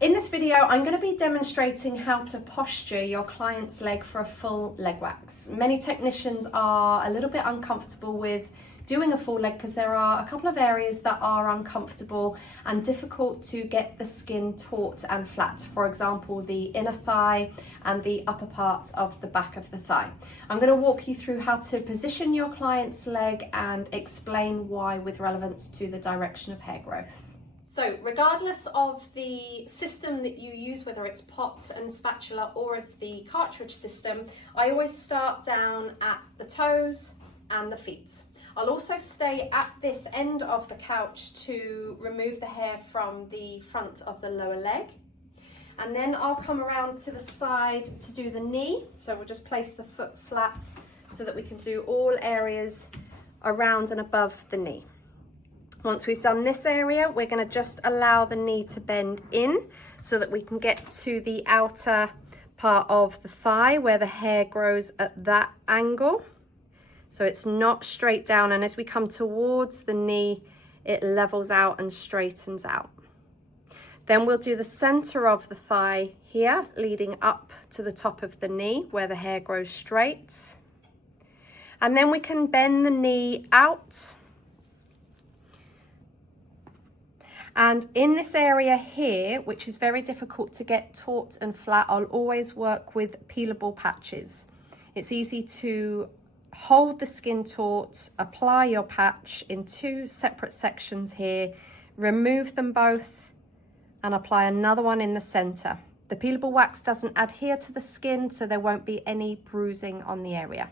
In this video, I'm going to be demonstrating how to posture your client's leg for a full leg wax. Many technicians are a little bit uncomfortable with doing a full leg because there are a couple of areas that are uncomfortable and difficult to get the skin taut and flat. For example, the inner thigh and the upper part of the back of the thigh. I'm going to walk you through how to position your client's leg and explain why with relevance to the direction of hair growth. So regardless of the system that you use, whether it's pot and spatula or it's the cartridge system, I always start down at the toes and the feet. I'll also stay at this end of the couch to remove the hair from the front of the lower leg. And then I'll come around to the side to do the knee. So we'll just place the foot flat so that we can do all areas around and above the knee. Once we've done this area, we're going to just allow the knee to bend in so that we can get to the outer part of the thigh where the hair grows at that angle. So it's not straight down, and as we come towards the knee, it levels out and straightens out. Then we'll do the center of the thigh here, leading up to the top of the knee where the hair grows straight. And then we can bend the knee out. And in this area here, which is very difficult to get taut and flat, I'll always work with peelable patches. It's easy to hold the skin taut, apply your patch in two separate sections here, remove them both, and apply another one in the center. The peelable wax doesn't adhere to the skin, so there won't be any bruising on the area.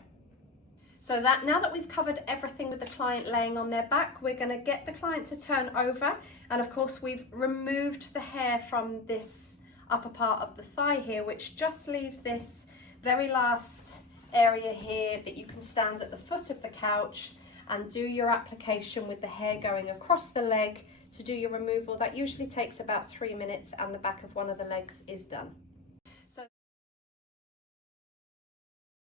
So now that we've covered everything with the client laying on their back, we're going to get the client to turn over. And of course, we've removed the hair from this upper part of the thigh here, which just leaves this very last area here that you can stand at the foot of the couch and do your application with the hair going across the leg to do your removal. That usually takes about 3 minutes and the back of one of the legs is done.